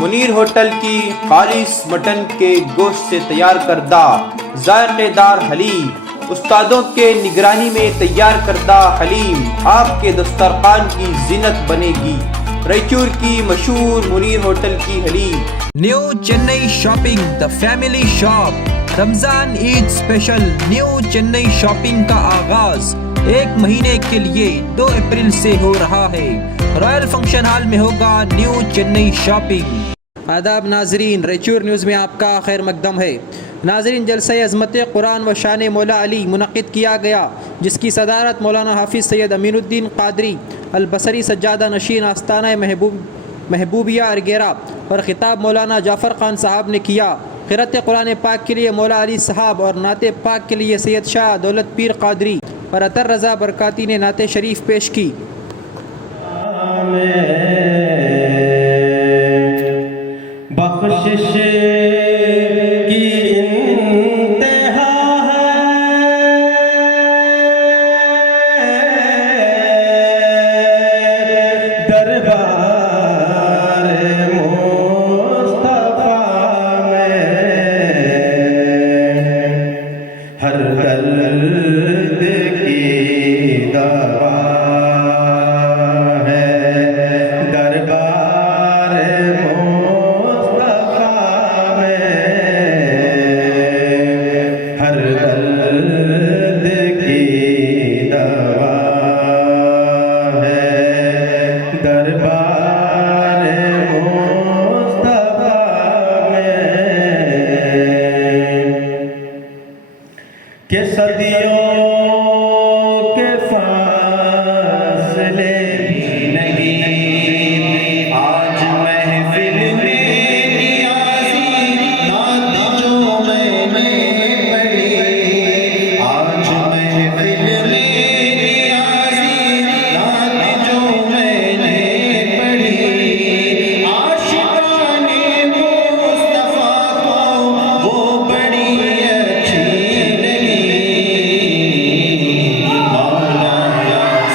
Munir hotel کی خالص mutton کے گوشت سے تیار کردہ ذائقے دار حلیم، استادوں کے نگرانی میں تیار کردہ حلیم آپ کے دسترخوان کی زینت بنے گی۔ رائچور کی مشہور منیر ہوٹل کی haleem. New Chennai shopping, the family shop. Ramzan Eid special new Chennai shopping کا آغاز 1 مہینے کے لیے 2 اپریل سے ہو رہا ہے۔ رائل فنکشن ہال میں ہوگا نیو چنئی شاپنگ۔ آداب ناظرین، رائچور نیوز میں آپ کا خیر مقدم ہے۔ ناظرین، جلسہ عظمت قرآن و شان مولا علی منعقد کیا گیا، جس کی صدارت مولانا حافظ سید امین الدین قادری البصری سجادہ نشین آستانہ محبوبیہ ارگیرہ اور خطاب مولانا جعفر خان صاحب نے کیا۔ قرأت قرآن پاک کے لیے مولا علی صاحب اور نعت پاک کے لیے سید شاہ دولت پیر قادری اور عطر رضا برکاتی نے نعت شریف پیش کی۔ بخشش کی انتہا ہے، دربار مصطفیٰ میں ہر درد کی دوا ہے، دربار ہر درد کی دوا ہے، دربار مصطفیٰ میں کہ صدیوں کے فاصلے بھی نہیں، آج محفل میں نیازی نعت جو میں نے پڑھی، آج محفل میں نیازی نعت جو میں نے پڑھی، عاشقان مصطفیٰ کو وہ بڑی اچھی لگی۔ مولانا صلی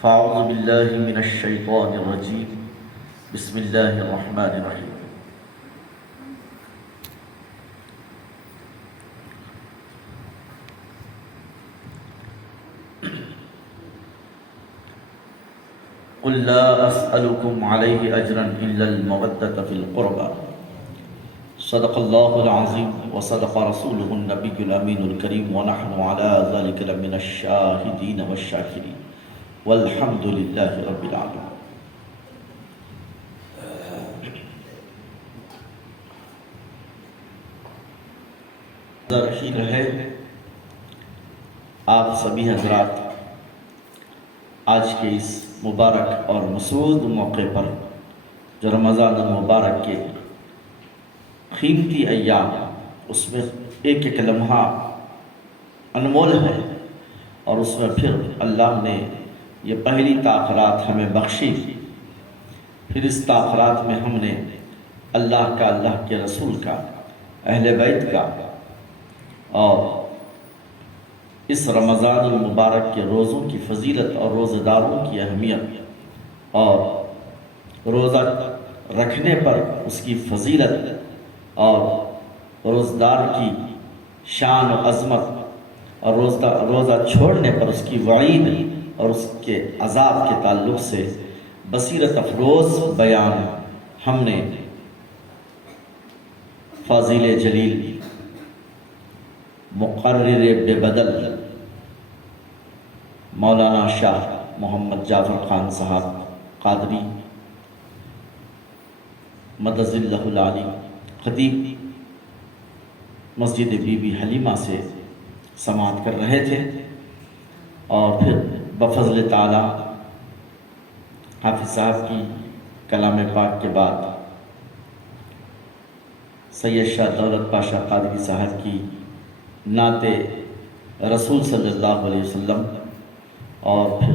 فاعوذ باللہ من الشیطان الرجیم، بسم اللہ الرحمن الرحیم۔ قل لا اسألكم علیہ اجرا الا المودۃ فی القربى، صدق اللہ العظیم وصدق رسولہ النبی الامین الکریم، ونحن علی ذلک لمن الشاہدین والشاکرین، والحمد للہ رب العالمین۔ رحیم ہے آپ سبھی حضرات، آج کے اس مبارک اور مسعود موقع پر جو رمضان المبارک کے قیمتی ایام، اس میں ایک ایک لمحہ انمول ہے، اور اس میں پھر اللہ نے یہ پہلی تاخیرات ہمیں بخشی، پھر اس تاخیرات میں ہم نے اللہ کا، اللہ کے رسول کا، اہل بیت کا، اور اس رمضان المبارک کے روزوں کی فضیلت اور روزہ داروں کی اہمیت اور روزہ رکھنے پر اس کی فضیلت اور روزہ دار کی شان و عظمت اور روزہ چھوڑنے پر اس کی وعید اور اس کے عذاب کے تعلق سے بصیرت افروز بیان ہم نے فاضل جلیل مقرر بے بدل مولانا شاہ محمد جعفر خان صاحب قادری مدد اللہ العالی، خطیب مسجد بی بی حلیمہ سے سماعت کر رہے تھے، اور پھر بفضل تعالی حافظ صاحب کی کلام پاک کے بعد سید شاہ دولت پاشا قادری صاحب کی نعت رسول صلی اللہ علیہ وسلم، اور پھر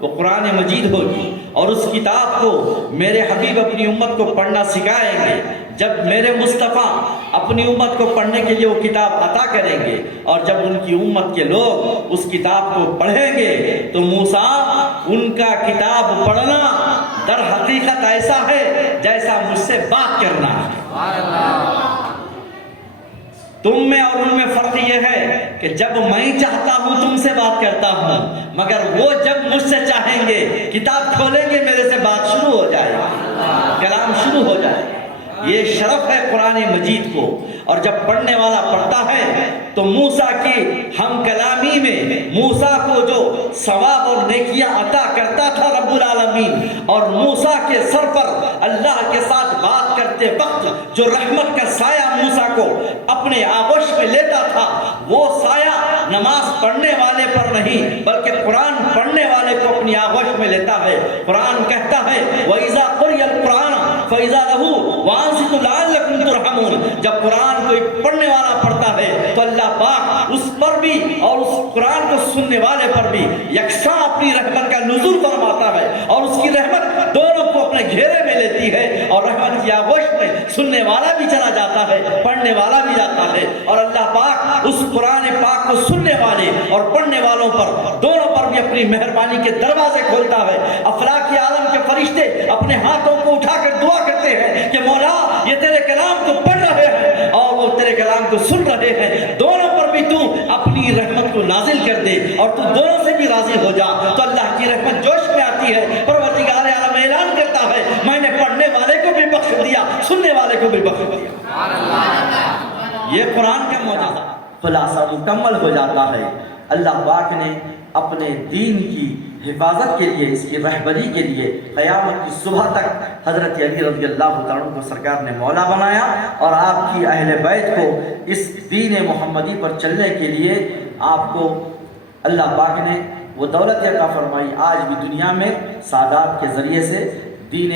وہ قرآن مجید ہوگی، اور اس کتاب کو میرے حبیب اپنی امت کو پڑھنا سکھائیں گے۔ جب میرے مصطفیٰ اپنی امت کو پڑھنے کے لیے وہ کتاب عطا کریں گے، اور جب ان کی امت کے لوگ اس کتاب کو پڑھیں گے تو موسیٰ ان کا کتاب پڑھنا در حقیقت ایسا ہے جیسا مجھ سے بات کرنا ہے۔ تم میں اور ان میں فرق یہ ہے کہ جب میں چاہتا ہوں تم سے بات کرتا ہوں، مگر وہ جب مجھ سے چاہیں گے کتاب کھولیں گے میرے سے بات شروع ہو جائے، کلام شروع ہو جائے۔ یہ شرف ہے قرآن مجید کو، اور جب پڑھنے والا پڑھتا ہے تو موسیٰ کی ہم کلامی میں موسیٰ کو جو ثواب اور نیکیاں عطا کرتا تھا رب العالمین، اور موسیٰ کے سر پر اللہ کے ساتھ بات کرتے وقت جو رحمت کا سایہ موسیٰ کو اپنے آغوش میں لیتا تھا، وہ سایہ نماز پڑھنے والے پر نہیں بلکہ قرآن پڑھنے والے کو اپنی آغوش میں لیتا ہے۔ قرآن کہتا ہے وَإِذَا قُرِئَ الْقُرْآنُ فَإِذَا لَهُ وَأَنصِتُوا لَعَلَّكُمْ تُرْحَمُونَ۔ جب قرآن کوئی پڑھنے والا پڑھتا ہے تو اللہ پاک اس پر بھی اور اس قرآن کو سننے والے پر بھی یکساں اپنی رحمت کا نزول فرماتا ہے، اور اس کی رحمت دونوں کو اپنے گھیرے میں لیتی ہے، اور رحمت کی آغوش میں سننے والا بھی چلا جاتا ہے، پڑھنے والا بھی جاتا ہے، اور اللہ پاک اس قرآن پاک کو سننے والے اور پڑھنے والوں پر دونوں پر بھی اپنی مہربانی کے دروازے کھولتا ہے۔ افلاک عالم کے فرشتے اپنے ہاتھوں کو اٹھا کر دعا کرتے ہیں کہ مولا یہ تیرے کلام کو پڑھ رہے ہیں اور وہ تیرے کلام کو سن رہے ہیں، دونوں پر بھی تو اپنی رحمت کو نازل کر دے اور تو دونوں سے بھی راضی ہو جا۔ تو اللہ کی رحمت جوش میں آتی ہے، پروردگار عالم اعلان کرتا ہے میں نے پڑھنے والے کو بھی بخش دیا، سننے والے کو بھی بخش دیا۔ یہ قرآن کا معجزہ خلاصہ مکمل ہو جاتا ہے۔ اللہ پاک نے اپنے دین کی حفاظت کے لیے، اس کی رہبری کے لیے قیامت کی صبح تک حضرت علی رضی اللہ تعالیٰ عنہ کو سرکار نے مولا بنایا، اور آپ کی اہل بیت کو اس دین محمدی پر چلنے کے لیے آپ کو اللہ پاک نے وہ دولت عطا فرمائی۔ آج بھی دنیا میں سادات کے ذریعے سے دین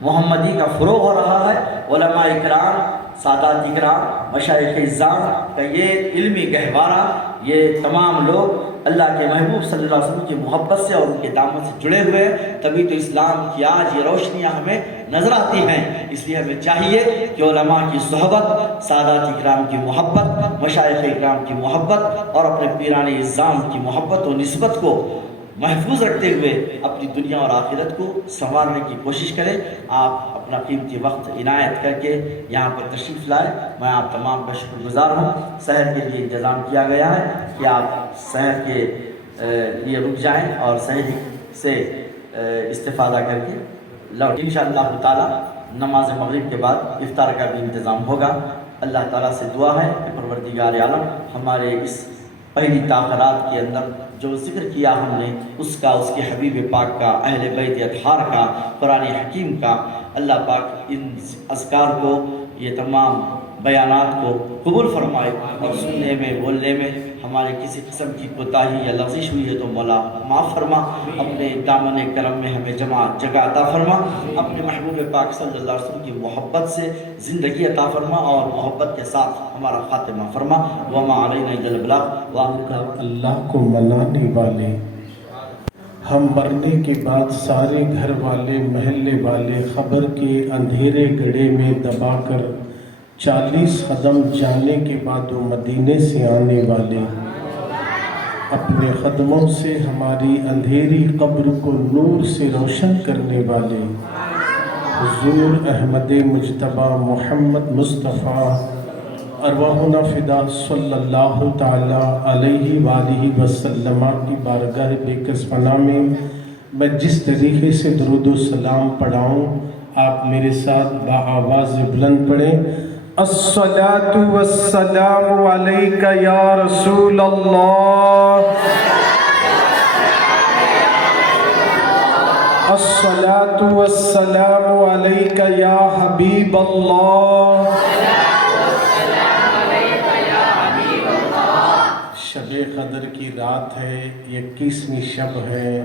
محمدی کا فروغ ہو رہا ہے۔ علماء اکرام، سادات اکرام، مشائخ اعظام کا یہ علمی گہوارہ، یہ تمام لوگ اللہ کے محبوب صلی اللہ علیہ وسلم کی محبت سے اور ان کے دامن سے جڑے ہوئے ہیں، تبھی تو اسلام کی آج یہ روشنیاں ہمیں نظر آتی ہیں۔ اس لیے ہمیں چاہیے کہ علماء کی صحبت، سادات اکرام کی محبت، مشائخ اکرام کی محبت اور اپنے پیران اعظام کی محبت و نسبت کو محفوظ رکھتے ہوئے اپنی دنیا اور آخرت کو سنوارنے کی کوشش کریں۔ آپ اپنا قیمتی وقت عنایت کر کے یہاں پر تشریف لائے، میں آپ تمام کا شکر گزار ہوں۔ سحر کے لیے انتظام کیا گیا ہے کہ آپ سحر کے لیے رک جائیں اور سحر سے استفادہ کر کے لوٹ۔ انشاءاللہ تعالی نماز مغرب کے بعد افطار کا بھی انتظام ہوگا۔ اللہ تعالیٰ سے دعا ہے کہ پروردگار عالم ہمارے اس پہلی تاخیرات کے اندر جو ذکر کیا ہم نے اس کا، اس کے حبیب پاک کا، اہل بیت اطہار کا، قرآن حکیم کا، اللہ پاک ان اذکار کو، یہ تمام بیانات کو قبول فرمائے، اور سننے میں بولنے میں ہمارے کسی قسم کی کوتاہی یا لغزش ہوئی ہے تو مولا معاف فرما، اپنے دامن کرم میں ہمیں جگہ عطا فرما، اپنے محبوب پاک صلی اللہ علیہ وسلم کی محبت سے زندگی عطا فرما اور محبت کے ساتھ ہمارا خاتمہ فرما۔ وما علینا الا البلاغ۔ اللہ کو منانے والے، ہم مرنے کے بعد سارے گھر والے محلے والے خبر کے اندھیرے گڑھے میں دبا کر 40 قدم جانے کے بعد وہ مدینے سے آنے والے، اپنے قدموں سے ہماری اندھیری قبر کو نور سے روشن کرنے والے حضور احمد مجتبی محمد مصطفیٰ ارواحنا فدا صلی اللہ تعالی علیہ وآلہ وسلم کی بارگاہ بے کس پناہ میں میں جس طریقے سے درود و سلام پڑھاؤں آپ میرے ساتھ بآواز بلند پڑھیں۔ الصلاة والسلام علیک یا رسول اللہ، الصلاة والسلام علیک یا حبیب اللہ۔ شب قدر کی رات ہے، 21ویں شب ہے،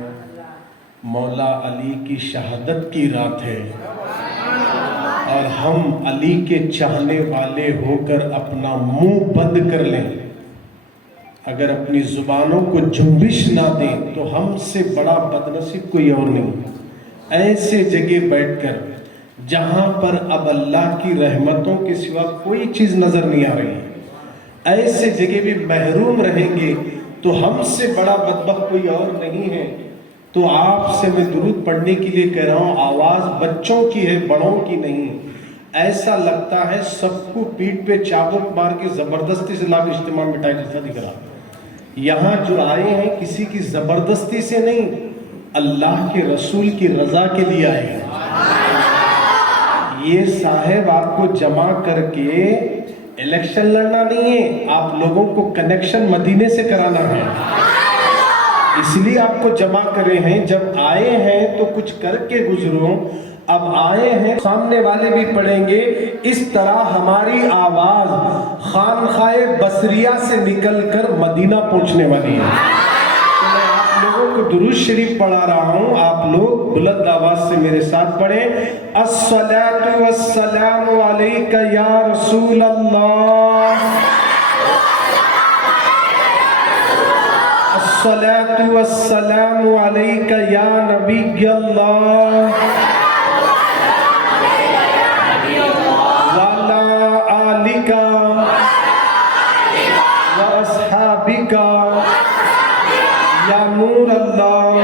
مولا علی کی شہادت کی رات ہے، اور ہم علی کے چاہنے والے ہو کر اپنا منہ بند کر لیں، اگر اپنی زبانوں کو جنبش نہ دیں تو ہم سے بڑا بدنصیب کوئی اور نہیں۔ ایسے جگہ بیٹھ کر جہاں پر اب اللہ کی رحمتوں کے سوا کوئی چیز نظر نہیں آ رہی ہے، ایسے جگہ بھی محروم رہیں گے تو ہم سے بڑا بدبخت کوئی اور نہیں ہے۔ تو آپ سے میں درود پڑھنے کے لیے کہہ رہا ہوں، آواز بچوں کی ہے، بڑوں کی نہیں۔ ایسا لگتا ہے سب کو پیٹھ پہ چابک مار کے زبردستی سے لا کے اجتماع مٹائے جیسا دکھ رہا ہے۔ یہاں جو آئے ہیں کسی کی زبردستی سے نہیں، اللہ کے رسول کی رضا کے لیے آئے ہیں۔ یہ صاحب آپ کو جمع کر کے الیکشن لڑنا نہیں ہے، آپ لوگوں کو کنیکشن مدینے سے کرانا ہے، اس لیے آپ کو جمع کرے ہیں۔ جب آئے ہیں تو کچھ کر کے گزرو، اب آئے ہیں سامنے والے بھی پڑھیں گے۔ اس طرح ہماری آواز خانقاہ بصریہ سے نکل کر مدینہ پہنچنے والی ہے۔ تو میں آپ لوگوں کو درود شریف پڑھا رہا ہوں، آپ لوگ بلند آواز سے میرے ساتھ پڑھیں۔ الصلاۃ والسلام علیک یا رسول اللہ، الصلاۃ والسلام علیک یا نبی اللہ، یا نور اللہ،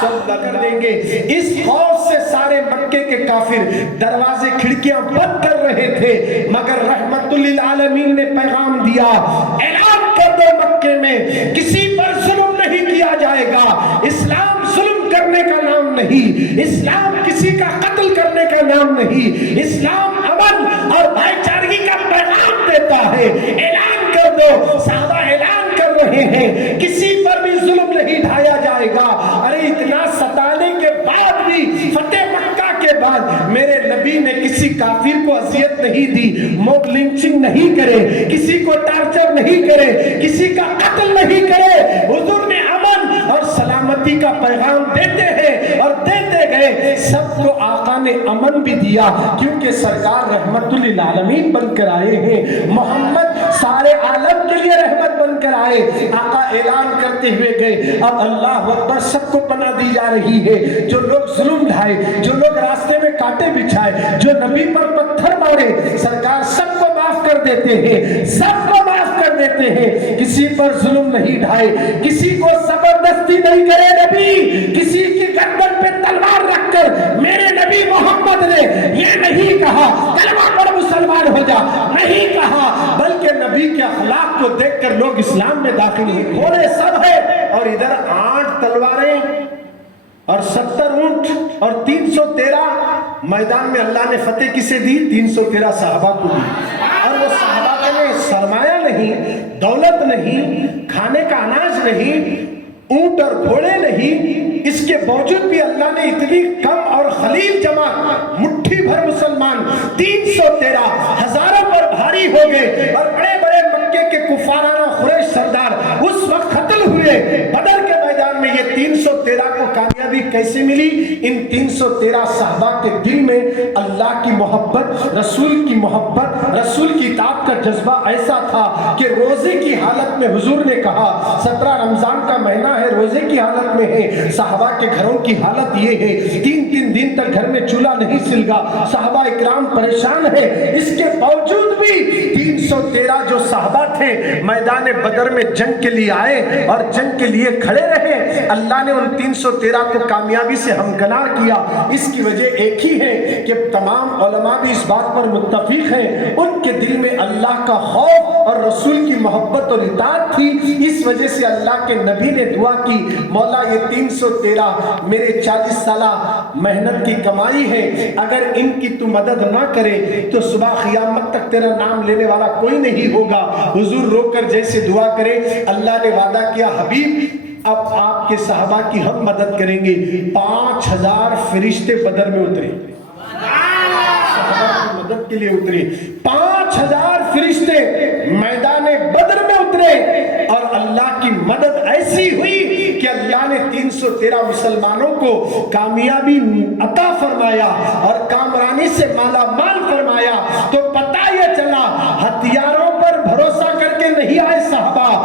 سب کر دیں گے۔ اس خوف سے سارے مکے کے کافر دروازے کھڑکیاں بند کر رہے تھے، مگر رحمت للعالمین نے پیغام دیا، اعلان کر دو مکے میں کسی پر ظلم نہیں کیا جائے گا۔ اسلام ظلم کرنے کا نام نہیں، اسلام کسی کا قتل کرنے کا نام نہیں، اسلام امن اور بھائی چارگی کا پیغام دیتا ہے۔ اعلان کر دو، صحابہ اعلان کر رہے ہیں کسی پر بھی ظلم نہیں ڈھایا جائے گا۔ ارے اتنا ستانے کے بعد بھی، فتح مکہ کے بعد میرے نبی نے کسی کافر کو اذیت نہیں دی، موب لنچنگ نہیں کرے، کسی کو ٹارچر نہیں کرے، کسی کا قتل نہیں کرے۔ حضور نے امن اور سلامتی کا پیغام دیتے ہیں اور دیتے گئے۔ سب کو آقا نے امن بھی دیا، کیونکہ سرکار رحمت للعالمین بن کر آئے ہیں، محمد سارے عالم کے لیے رحمت بن کر آئے۔ آقا اعلان کرتے ہوئے گئے، اب اللہ اکبر، سب کو پناہ دی جا رہی ہے۔ جو لوگ ظلم ڈھائے، جو لوگ راستے میں کانٹے بچھائے، جو نبی پر پتھر مارے، سرکار سب کو معاف کر دیتے ہیں، سب کو معاف کر دیتے ہیں۔ کسی پر ظلم نہیں ڈھائے، کسی کو زبردستی نہیں کرے نبی، کسی کی گردن پہ تلوار رکھ کر میرے نبی محمد نے یہ نہیں کہا کلمہ پڑھ مسلمان ہو جا، نہیں کہا، بلکہ نبی کے اخلاق کو دیکھ کر لوگ اسلام میں داخل ہوئے۔ گھوڑے سب ہے اور ادھر 8 تلواریں اور 70 اونٹ اور 313 میدان میں اللہ نے فتح کسے دی؟ 313 صحابہ کو دی۔ اور وہ صحابہ کے لیے سرمایہ نہیں، دولت نہیں، کھانے کا اناج نہیں، اونٹ اور گھوڑے نہیں، اس کے باوجود بھی اللہ نے اتنی کم اور خلیل جماعت، مٹھی بھر مسلمان 313 ہزاروں پر بھاری ہو گئے، اور بڑے بڑے مکے کے کفارانہ قریش سردار اس وقت قتل ہوئے۔ بدر کے میدان میں یہ 313 کو کامیابی کیسے ملی؟ ان 313 صحابہ کے دل میں اللہ کی محبت، رسول کی محبت، رسول کی اطاعت کا جذبہ ایسا تھا کہ روزے کی حالت میں حضور نے کہا، 17 رمضان کا مہینہ ہے، روزے کی حالت میں ہے، صحابہ کے گھروں کی حالت یہ ہے، 3 دن تک گھر میں چولہا نہیں سلگا، صحابہ اکرام پریشان ہے۔ اس کے باوجود بھی 313 جو صحابہ تھے میدان بدر میں جنگ کے لیے آئے اور جنگ کے لیے کھڑے رہے۔ اللہ نے ان 313 کو کامیابی سے ہمکنار کیا۔ اس کی وجہ ایک ہی ہے کہ تمام علماء بھی اس بات پر متفق ہیں، ان کے دل میں اللہ کا خوف اور رسول کی محبت اور اطاعت تھی۔ اس وجہ سے اللہ کے نبی نے دعا کی، مولا یہ 313 میرے 40 سالہ محنت کی کمائی ہے، اگر ان کی تو مدد نہ کرے تو صبح قیامت تک تیرا نام لینے والا کوئی نہیں ہوگا۔ حضور رو کر جیسے دعا کرے، اللہ نے وعدہ کیا، حبیب اب آپ کے صحابہ کی ہم مدد کریں گے۔ 5000 فرشتے بدر میں اترے، صحابہ کی مدد کے لیے اترے، 5000 فرشتے میدان بدر میں اترے، اور اللہ کی مدد ایسی ہوئی کہ اللہ نے 313 مسلمانوں کو کامیابی عطا فرمایا اور کامرانی سے مالا مال فرمایا۔ تو پتہ یہ چلا ہتھیاروں پر بھروسہ کر کے نہیں آئے صحابہ،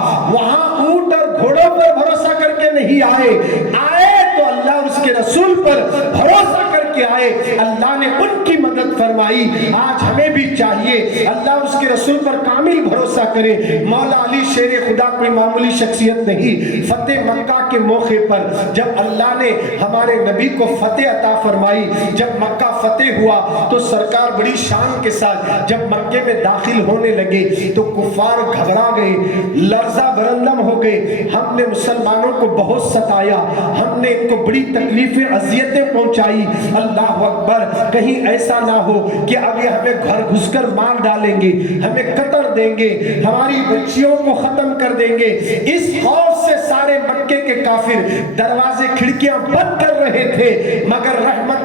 فرمائے اللہ نے ان کی مدد فرمائی. آج ہمیں بھی چاہیے اللہ اس کے رسول پر کامل بھروسہ کرے. مولا علی شیر خدا کوئی معمولی شخصیت نہیں. فتح مکہ کے موقع پر جب اللہ نے ہمارے نبی کو فتح عطا فرمائی, جب مکہ فتح ہوا تو سرکار بڑی شان کے ساتھ جب مکے میں داخل ہونے لگے تو کفار گھبرا گئے, لرزہ برندم ہو گئے. ہم نے مسلمانوں کو بہت ستایا, ہم نے ان کو بڑی تکلیفیں اذیتیں پہنچائی. اللہ اکبر, کہیں ایسا نہ ہو کہ اب یہ ہمیں گھر گھس کر مار ڈالیں گے, ہمیں قتل دیں گے, ہماری بچیوں کو ختم کر دیں گے. اس خوف سے سارے مکے کے کافر دروازے کھڑکیاں بند کر رہے تھے, مگر رحمت